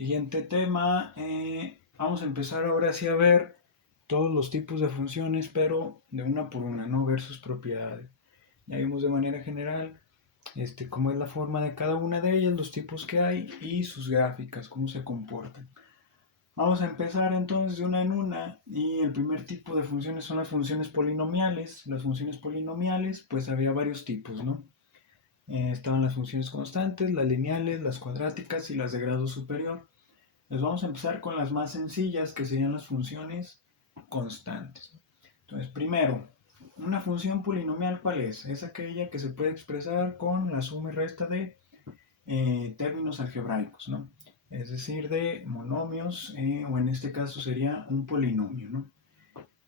Siguiente tema, vamos a empezar ahora sí a ver todos los tipos de funciones, pero de una por una, ¿no? Ver sus propiedades. Ya vimos de manera general cómo es la forma de cada una de ellas, los tipos que hay y sus gráficas, cómo se comportan. Vamos a empezar entonces de una en una y el primer tipo de funciones son las funciones polinomiales. Las funciones polinomiales, pues había varios tipos, ¿no? Estaban las funciones constantes, las lineales, las cuadráticas y las de grado superior. Les vamos a empezar con las más sencillas, que serían las funciones constantes. Entonces, primero, una función polinomial, ¿cuál es? Es aquella que se puede expresar con la suma y resta de términos algebraicos, ¿no? Es decir, de monomios, o en este caso sería un polinomio, ¿no?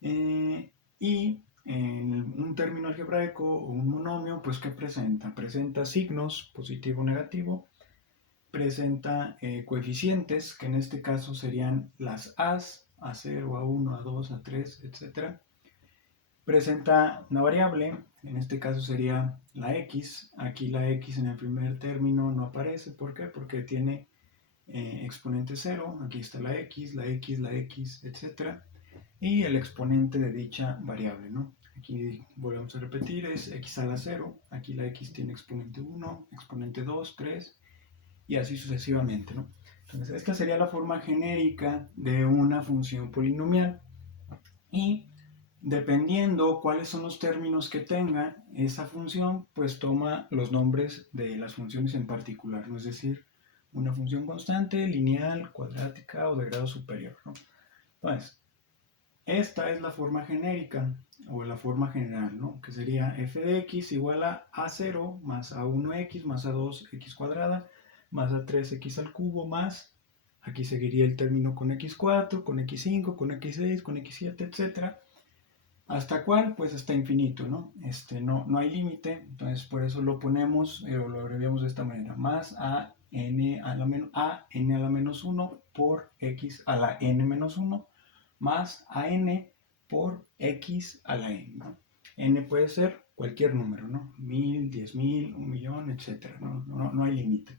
Y en un término algebraico o un monomio, pues ¿qué presenta? Presenta signos, positivo o negativo, presenta coeficientes, que en este caso serían las a's, A0, A1, A2, A3, etc. Presenta una variable, en este caso sería la x. Aquí la x en el primer término no aparece, ¿por qué? Porque tiene exponente 0, aquí está la x, la x, la x, etc. Y el exponente de dicha variable, ¿no? Aquí volvemos a repetir, es x a la 0, aquí la x tiene exponente 1, exponente 2, 3, y así sucesivamente, ¿no? Entonces, esta sería la forma genérica de una función polinomial. Y dependiendo cuáles son los términos que tenga esa función, pues toma los nombres de las funciones en particular, ¿no? Es decir, una función constante, lineal, cuadrática o de grado superior, ¿no? Entonces, esta es la forma genérica o la forma general, ¿no? Que sería f de x igual a a0 más a1x más a2x cuadrada más a3x al cubo más, aquí seguiría el término con x4, con x5, con x6, con x7, etc. ¿Hasta cuál? Pues hasta infinito, ¿no? No hay límite, entonces por eso lo ponemos, o lo abreviamos de esta manera, más a n a la menos 1 por x a la n menos 1 más a n por x a la n, ¿no? N puede ser cualquier número, ¿no? 1000, 10.000, 1.000.000, etc. No hay límite.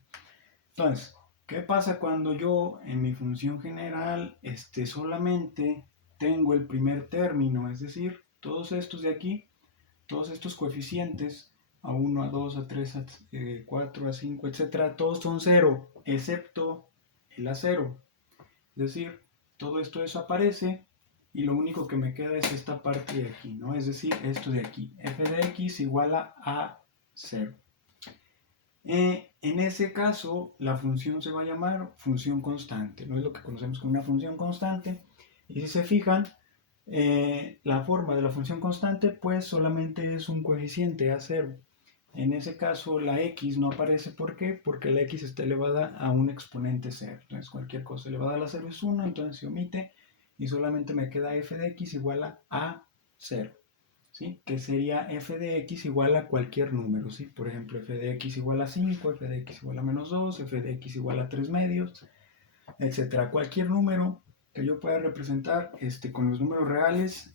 Entonces, ¿qué pasa cuando yo en mi función general solamente tengo el primer término? Es decir, todos estos de aquí, todos estos coeficientes, a1, a2, a3, a4, a5, etc., todos son 0, excepto el a0. Es decir, todo esto desaparece y lo único que me queda es esta parte de aquí, ¿no? Es decir, esto de aquí, f de x igual a 0. En ese caso, la función se va a llamar función constante, no es lo que conocemos como una función constante. Y si se fijan, la forma de la función constante, pues solamente es un coeficiente a0. En ese caso, la x no aparece, ¿por qué? Porque la x está elevada a un exponente 0. Entonces, cualquier cosa elevada a la 0 es 1, entonces se omite y solamente me queda f de x igual a 0. ¿Sí? Que sería f de x igual a cualquier número, ¿sí? Por ejemplo, f de x igual a 5, f de x igual a menos 2, f de x igual a 3 medios, etc. Cualquier número que yo pueda representar con los números reales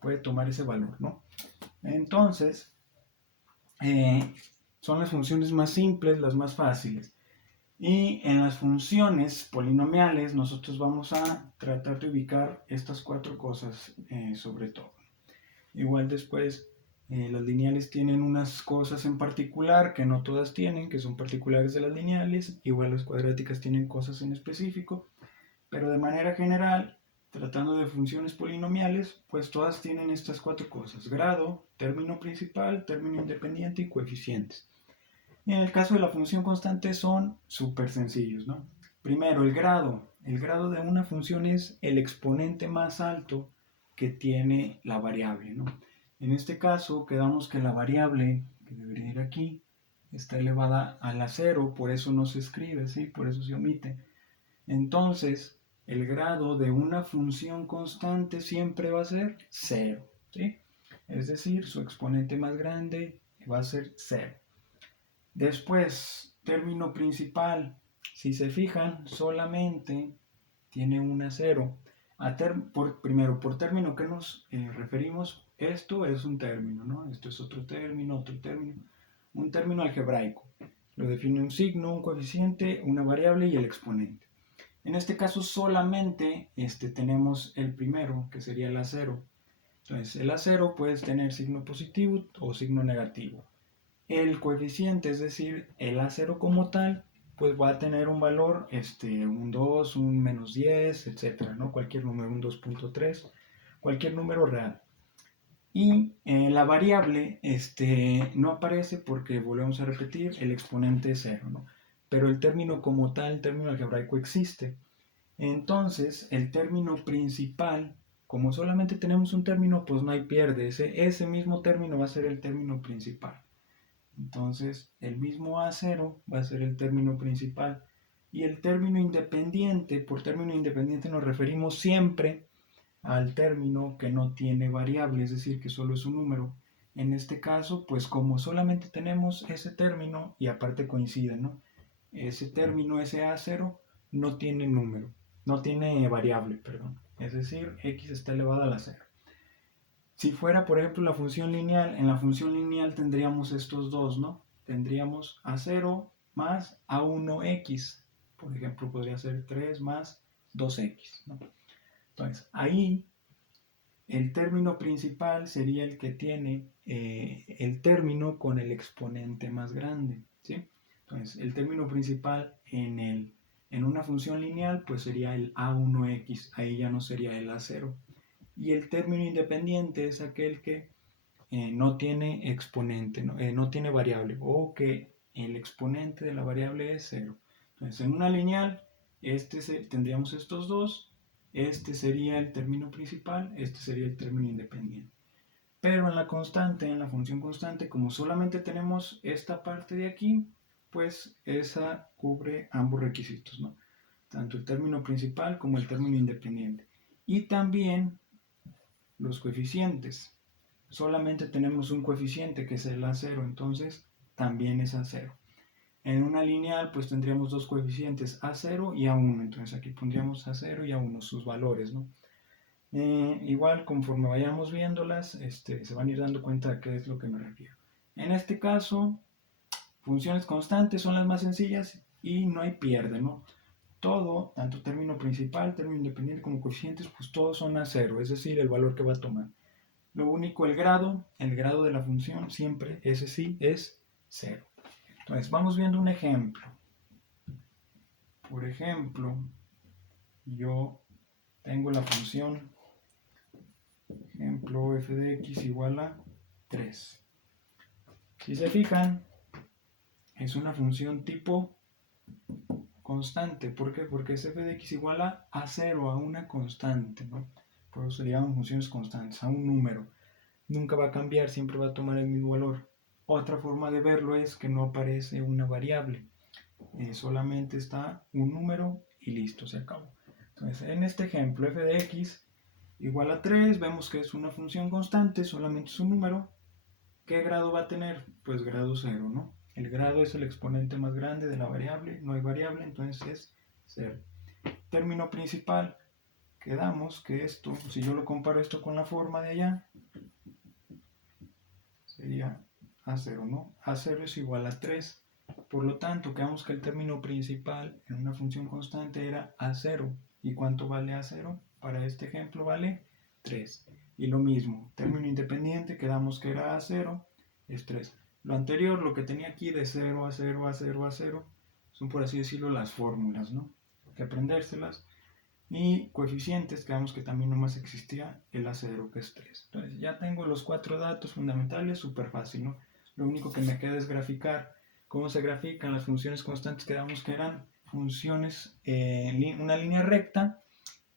puede tomar ese valor, ¿no? Entonces, son las funciones más simples, las más fáciles. Y en las funciones polinomiales nosotros vamos a tratar de ubicar estas cuatro cosas sobre todo. Igual después las lineales tienen unas cosas en particular que no todas tienen, que son particulares de las lineales. Igual las cuadráticas tienen cosas en específico, pero de manera general, tratando de funciones polinomiales, pues todas tienen estas cuatro cosas: grado, término principal, término independiente y coeficientes. Y en el caso de la función constante son súper sencillos, ¿no? Primero, el grado. El grado de una función es el exponente más alto que tiene la variable, ¿no? En este caso, quedamos que la variable, que debería ir aquí, está elevada a la 0, por eso no se escribe, ¿sí? Por eso se omite. Entonces, el grado de una función constante siempre va a ser 0, ¿sí? Es decir, su exponente más grande va a ser 0. Después, término principal. Si se fijan, solamente tiene una 0. Primero, por término que nos referimos, esto es un término, ¿no? Esto es otro término, un término algebraico. Lo define un signo, un coeficiente, una variable y el exponente. En este caso solamente tenemos el primero, que sería el A0. Entonces, el A0 puede tener signo positivo o signo negativo. El coeficiente, es decir, el A0 como tal, pues va a tener un valor, un 2, un menos 10, etcétera, ¿no? Cualquier número, un 2.3, cualquier número real. Y la variable no aparece porque, volvemos a repetir, el exponente es 0, ¿no? Pero el término como tal, el término algebraico existe. Entonces, el término principal, como solamente tenemos un término, pues no hay pierde. Ese mismo término va a ser el término principal. Entonces, el mismo A0 va a ser el término principal. Y el término independiente, por término independiente nos referimos siempre al término que no tiene variable, es decir, que solo es un número. En este caso, pues como solamente tenemos ese término y aparte coincide, ¿no? Ese término, ese A0, no tiene número, no tiene variable, perdón. Es decir, x está elevado a la 0. Si fuera, por ejemplo, la función lineal, en la función lineal tendríamos estos dos, ¿no? Tendríamos A0 más A1x. Por ejemplo, podría ser 3 más 2x, ¿no? Entonces, ahí el término principal sería el que tiene el término con el exponente más grande, ¿sí? Entonces, el término principal en una función lineal, pues sería el A1x, ahí ya no sería el A0. Y el término independiente es aquel que no tiene exponente, no tiene variable, o que el exponente de la variable es 0. Entonces, en una lineal, tendríamos estos dos, este sería el término principal, este sería el término independiente. Pero en la constante, en la función constante, como solamente tenemos esta parte de aquí, pues esa cubre ambos requisitos, ¿no? Tanto el término principal como el término independiente. Y también los coeficientes. Solamente tenemos un coeficiente que es el A0, entonces también es A0. En una lineal pues tendríamos dos coeficientes, A0 y A1, entonces aquí pondríamos A0 y A1 sus valores, ¿no? Igual conforme vayamos viéndolas, se van a ir dando cuenta de qué es lo que me refiero. En este caso, funciones constantes son las más sencillas y no hay pierde, ¿no? Todo, tanto término principal, término independiente como coeficientes, pues todos son A0, es decir, el valor que va a tomar. Lo único, el grado de la función, siempre, ese sí, es 0. Entonces, vamos viendo un ejemplo. Por ejemplo, yo tengo la función, ejemplo, f de x igual a 3. Si se fijan, es una función tipo constante. ¿Por qué? Porque es f de x igual a 0, a una constante, ¿no? Por eso se llaman funciones constantes, a un número. Nunca va a cambiar, siempre va a tomar el mismo valor. Otra forma de verlo es que no aparece una variable. Solamente está un número y listo, se acabó. Entonces, en este ejemplo, f de x igual a 3, vemos que es una función constante, solamente es un número. ¿Qué grado va a tener? Pues grado 0, ¿no? El grado es el exponente más grande de la variable, no hay variable, entonces es 0. Término principal, quedamos que esto, si yo lo comparo esto con la forma de allá, sería A0, ¿no? A0 es igual a 3. Por lo tanto, quedamos que el término principal en una función constante era A0. ¿Y cuánto vale A0? Para este ejemplo vale 3. Y lo mismo, término independiente, quedamos que era A0, es 3. Lo anterior, lo que tenía aquí de 0 a 0 a 0 a 0, son por así decirlo las fórmulas, ¿no? Hay que aprendérselas. Y coeficientes, quedamos que también nomás existía el A0, que es 3. Entonces ya tengo los 4 datos fundamentales, súper fácil, ¿no? Lo único que me queda es graficar. ¿Cómo se grafican las funciones constantes? Quedamos que eran funciones en una línea recta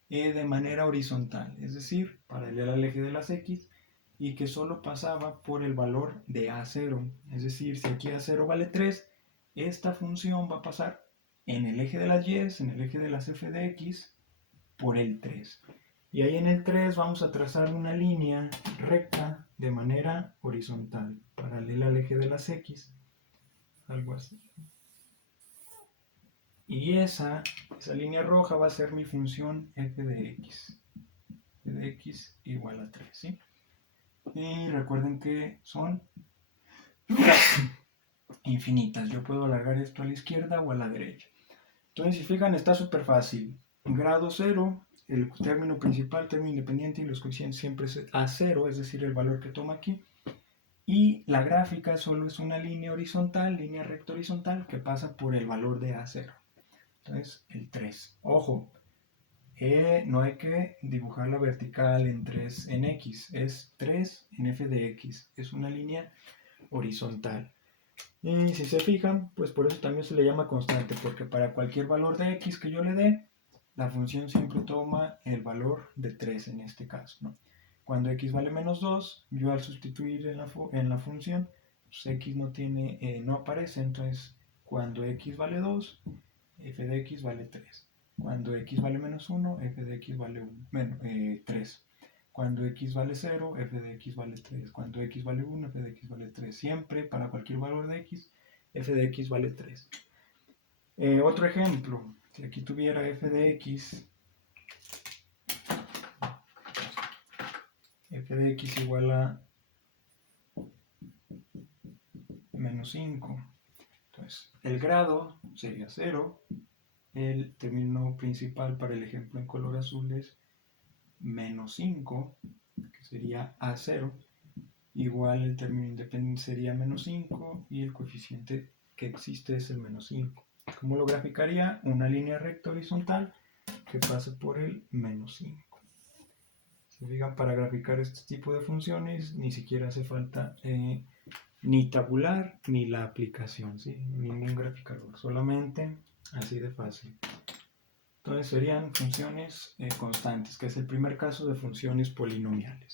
de manera horizontal, es decir, paralela al eje de las X, y que solo pasaba por el valor de A0. Es decir, si aquí A0 vale 3, esta función va a pasar en el eje de las Y, en el eje de las f de x, por el 3. Y ahí en el 3 vamos a trazar una línea recta de manera horizontal, paralela al eje de las X, algo así. Y esa línea roja va a ser mi función f de x. F de x igual a 3, ¿sí? Y recuerden que son infinitas. Yo puedo alargar esto a la izquierda o a la derecha. Entonces, si fijan, está súper fácil. Grado 0, el término principal, término independiente y los coeficientes siempre es A0, es decir, el valor que toma aquí. Y la gráfica solo es una línea horizontal, línea recta horizontal, que pasa por el valor de A0. Entonces, el 3. Ojo, no hay que dibujar la vertical en 3 en X, es 3 en f de X. Es una línea horizontal. Y si se fijan, pues por eso también se le llama constante, porque para cualquier valor de X que yo le dé, la función siempre toma el valor de 3 en este caso, ¿no? Cuando X vale menos 2, yo al sustituir en la función, pues X no aparece, entonces cuando X vale 2, f de X vale 3. Cuando X vale menos 1, f de X vale 3. Cuando X vale 0, f de X vale 3. Cuando X vale 1, f de X vale 3. Siempre para cualquier valor de X, f de X vale 3. Otro ejemplo, si aquí tuviera f de X igual a menos 5. Entonces, el grado sería 0. El término principal para el ejemplo en color azul es menos 5, que sería A0. Igual el término independiente sería menos 5 y el coeficiente que existe es el menos 5. ¿Cómo lo graficaría? Una línea recta horizontal que pase por el menos 5. Se fijan, para graficar este tipo de funciones ni siquiera hace falta ni tabular ni la aplicación, ¿sí? Ningún graficador, solamente así de fácil. Entonces serían funciones constantes, que es el primer caso de funciones polinomiales.